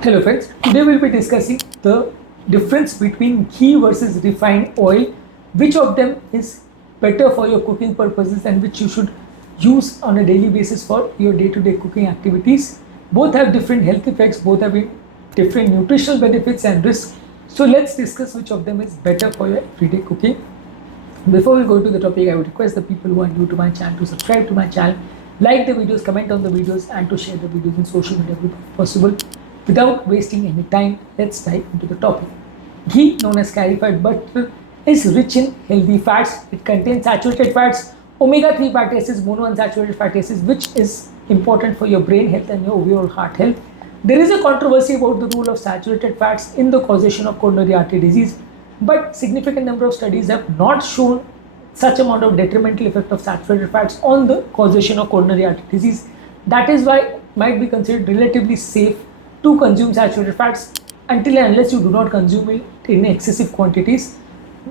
Hello friends, today we'll be discussing the difference between ghee versus refined oil, which of them is better for your cooking purposes and which you should use on a daily basis for your day-to-day cooking activities. Both have different health effects, both have different nutritional benefits and risks. So let's discuss which of them is better for your everyday cooking. Before we go to the topic, I would request the people who are new to my channel to subscribe to my channel, like the videos, comment on the videos, and to share the videos in social media group if possible. Without wasting any time, let's dive into the topic. Ghee, known as clarified butter, is rich in healthy fats. It contains saturated fats, omega-3 fatty acids, monounsaturated fatty acids, which is important for your brain health and your overall heart health. There is a controversy about the role of saturated fats in the causation of coronary artery disease, but significant number of studies have not shown such amount of detrimental effect of saturated fats on the causation of coronary artery disease. That is why it might be considered relatively safe to consume saturated fats until and unless you do not consume it in excessive quantities.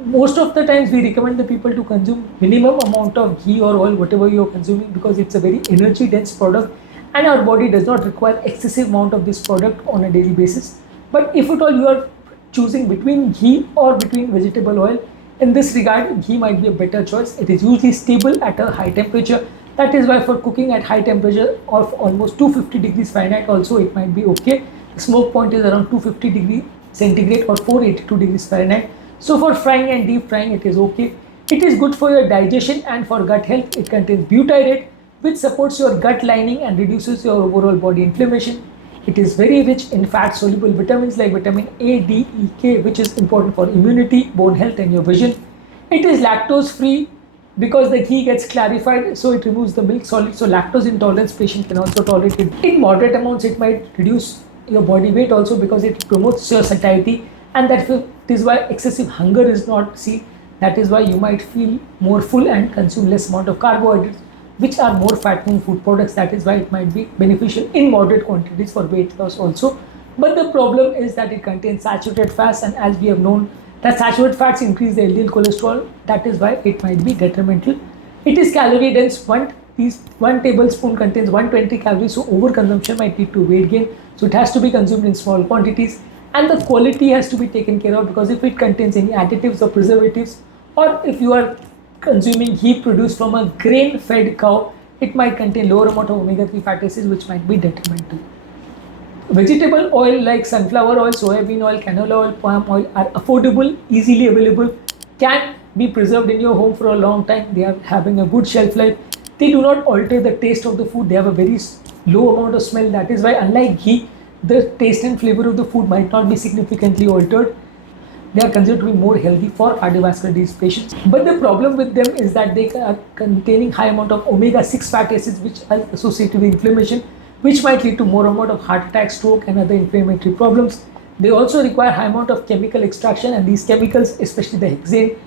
Most of the times we recommend the people to consume minimum amount of ghee or oil, whatever you are consuming, because it's a very energy dense product and our body does not require excessive amount of this product on a daily basis. But if at all you are choosing between ghee or between vegetable oil, in this regard ghee might be a better choice. It is usually stable at a high temperature. That is why for cooking at high temperature of almost 250 degrees Fahrenheit also it might be okay. The smoke point is around 250 degrees centigrade or 482 degrees Fahrenheit. So for frying and deep frying it is okay. It is good for your digestion and for gut health. It contains butyrate, which supports your gut lining and reduces your overall body inflammation. It is very rich in fat-soluble vitamins like vitamin A, D, E, K, which is important for immunity, bone health, and your vision. It is lactose-free because the ghee gets clarified, so it removes the milk solid. So lactose intolerance patient can also tolerate it. In moderate amounts, it might reduce your body weight also because it promotes your satiety, and that is why excessive hunger is not seen. That is why you might feel more full and consume less amount of carbohydrates, which are more fattening food products. That is why it might be beneficial in moderate quantities for weight loss also. But the problem is that it contains saturated fats, and as we have known that saturated fats increase the LDL cholesterol. That is why it might be detrimental. It is calorie dense. One tablespoon contains 120 calories, so overconsumption might lead to weight gain. So it has to be consumed in small quantities, and the quality has to be taken care of, because if it contains any additives or preservatives, or if you are consuming ghee produced from a grain-fed cow, it might contain lower amount of omega-3 fatty acids, which might be detrimental. Vegetable oil like sunflower oil, soybean oil, canola oil, palm oil are affordable, easily available, can be preserved in your home for a long time. They are having a good shelf life. They do not alter the taste of the food. They have a very low amount of smell. That is why, unlike ghee, the taste and flavor of the food might not be significantly altered. They are considered to be more healthy for cardiovascular disease patients. But the problem with them is that they are containing high amount of omega-6 fatty acids, which are associated with inflammation, which might lead to more amount of heart attack, stroke, and other inflammatory problems. They also require high amount of chemical extraction, and these chemicals, especially the hexane,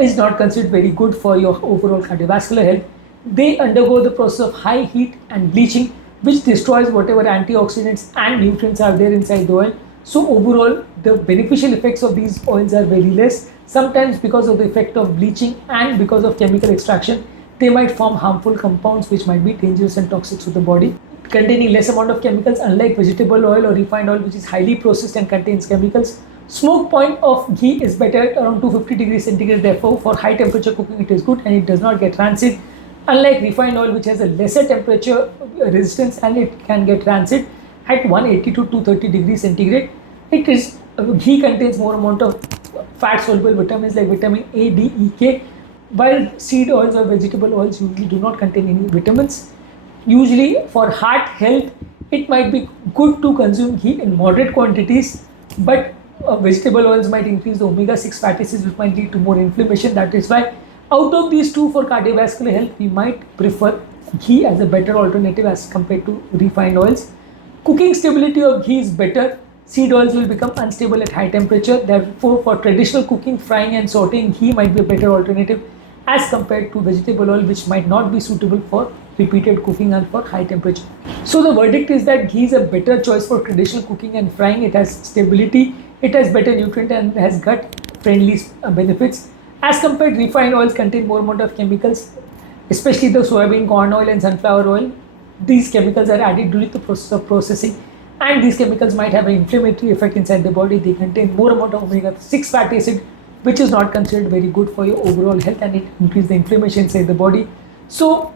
is not considered very good for your overall cardiovascular health. They undergo the process of high heat and bleaching, which destroys whatever antioxidants and nutrients are there inside the oil. So overall, the beneficial effects of these oils are very less. Sometimes because of the effect of bleaching and because of chemical extraction, they might form harmful compounds which might be dangerous and toxic to the body. Containing less amount of chemicals, unlike vegetable oil or refined oil, which is highly processed and contains chemicals. Smoke point of ghee is better at around 250 degrees centigrade. Therefore, for high temperature cooking, it is good and it does not get rancid. Unlike refined oil, which has a lesser temperature resistance and it can get rancid at 180 to 230 degrees centigrade. Ghee contains more amount of fat-soluble vitamins like vitamin A, D, E, K, while seed oils or vegetable oils usually do not contain any vitamins. Usually for heart health, it might be good to consume ghee in moderate quantities, but vegetable oils might increase the omega-6 fatty acids, which might lead to more inflammation. That is why out of these two, for cardiovascular health, we might prefer ghee as a better alternative as compared to refined oils. Cooking stability of ghee is better. Seed oils will become unstable at high temperature. Therefore, for traditional cooking, frying and sauteing, ghee might be a better alternative as compared to vegetable oil, which might not be suitable for repeated cooking and for high temperature. So the verdict is that ghee is a better choice for traditional cooking and frying. It has stability, it has better nutrient and has gut-friendly benefits. As compared, refined oils contain more amount of chemicals, especially the soybean, corn oil and sunflower oil. These chemicals are added during the process of processing and these chemicals might have an inflammatory effect inside the body. They contain more amount of omega-6 fatty acid, which is not considered very good for your overall health, and it increases the inflammation inside the body. So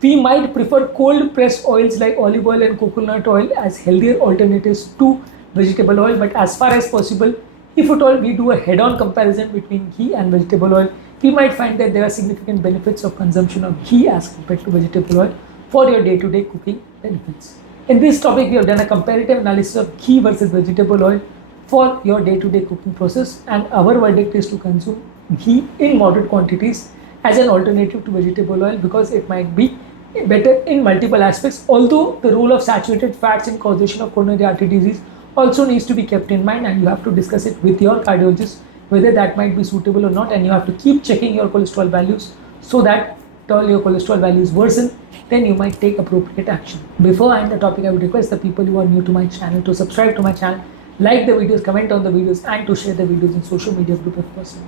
we might prefer cold pressed oils like olive oil and coconut oil as healthier alternatives to vegetable oil. But as far as possible, if at all we do a head-on comparison between ghee and vegetable oil, we might find that there are significant benefits of consumption of ghee as compared to vegetable oil for your day-to-day cooking benefits. In this topic, we have done a comparative analysis of ghee versus vegetable oil for your day-to-day cooking process, and our verdict is to consume ghee in moderate quantities as an alternative to vegetable oil because it might be better in multiple aspects. Although the role of saturated fats in causation of coronary artery disease also needs to be kept in mind, and you have to discuss it with your cardiologist whether that might be suitable or not, and you have to keep checking your cholesterol values so that all your cholesterol values worsen, then you might take appropriate action. Before I end the topic, I would request the people who are new to my channel to subscribe to my channel, like the videos, comment on the videos, and to share the videos in social media group if possible.